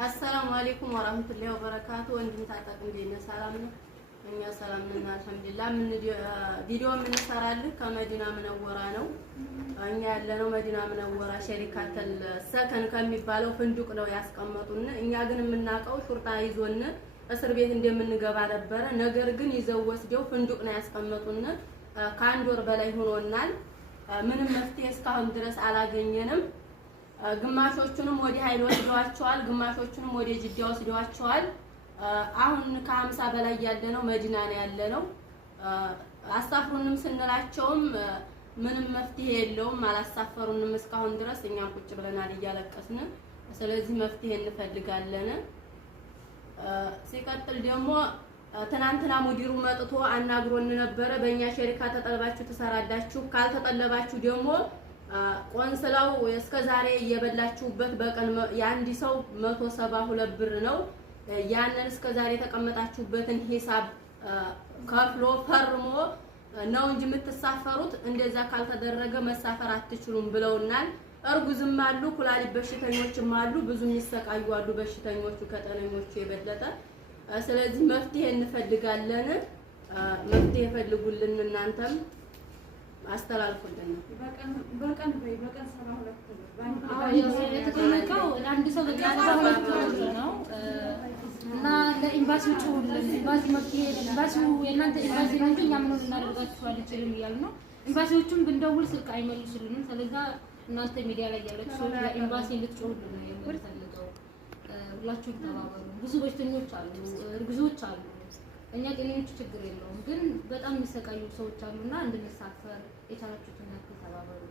አሰላሙ አለይኩም ወራህመቱላሂ ወበረካቱ። ወንድም ታጠቅ እንዴት ሰላም ነው? እኛ ሰላም ነን አልሐምዱሊላህ። ቪዲዮ የምንሰራልህ ከመዲና መነወራ ነው። እኛ ያለነው መዲና መነወራ ሸሪካተል ሰከን ከሚባለው ፍንዱቅ ነው ያስቀመጡን። እኛ ግን የምናውቀው ሹርጣ ይዞን እስር ቤት እንደምንገባ ነበረ። ነገር ግን ይዘው ወስደው ፍንዱቅ ነው ያስቀመጡን። ከአንድ ወር በላይ ሆኖናል። ምንም መፍትሄ እስካሁን ድረስ አላገኘንም። ግማሾቹንም ወደ ኃይል ወስደዋቸዋል፣ ግማሾቹንም ወደ ጅዳ ወስደዋቸዋል። አሁን ከ50 በላይ ያለነው መዲና ነው ያለነው። አሳፍሩንም ስንላቸውም ምንም መፍትሄ የለውም፣ አላሳፈሩንም እስካሁን ድረስ። እኛም ቁጭ ብለናል እያለቀስን። ስለዚህ መፍትሄ እንፈልጋለን። ሲቀጥል ደግሞ ትናንትና ሙዲሩ መጥቶ አናግሮን ነበረ። በእኛ ሸሪካ ተጠልባችሁ ትሰራላችሁ፣ ካልተጠለባችሁ ደግሞ ቆንስላው እስከዛሬ እየበላችሁበት በቀን የአንድ ሰው 172 ብር ነው። ያንን እስከዛሬ የተቀመጣችሁበትን ሂሳብ ከፍሎ ፈርሞ ነው እንጂ የምትሳፈሩት፣ እንደዛ ካልተደረገ መሳፈር አትችሉም ብለውናል። እርጉዝም አሉ፣ ኩላሊት በሽተኞችም አሉ፣ ብዙ የሚሰቃዩ አሉ በሽተኞቹ ከጤነኞቹ የበለጠ። ስለዚህ መፍትሄ እንፈልጋለን። መፍትሄ ፈልጉልን፣ እናንተም አስተላልፉልን። በቀን 72 የተጠየቀው ለአንድ ሰው 72 ነው እና ለኤምባሲው ጭውልን ኤምባሲ መፍትሄ ኤምባሲው የእናንተ ኤምባሲ ነው እንጂ እኛ ምን ልናደርጋችሁ አልችልም እያሉ ነው። ኤምባሲዎቹም ብንደውል ስልክ አይመልሱልንም። ስለዚህ እናንተ ሚዲያ ላይ ያላችሁ ሰዎች ለኤምባሲ እንድትጮሁልን ነው የምንፈልገው። ሁላችሁም ተባበሩ። ብዙ በሽተኞች አሉ፣ እርጉዞች አሉ። እኛ ጤነኞቹ ችግር የለውም፣ ግን በጣም የሚሰቃዩ ሰዎች አሉና እንድንሳፈር የቻላችሁትን ያክል ተባበሩ።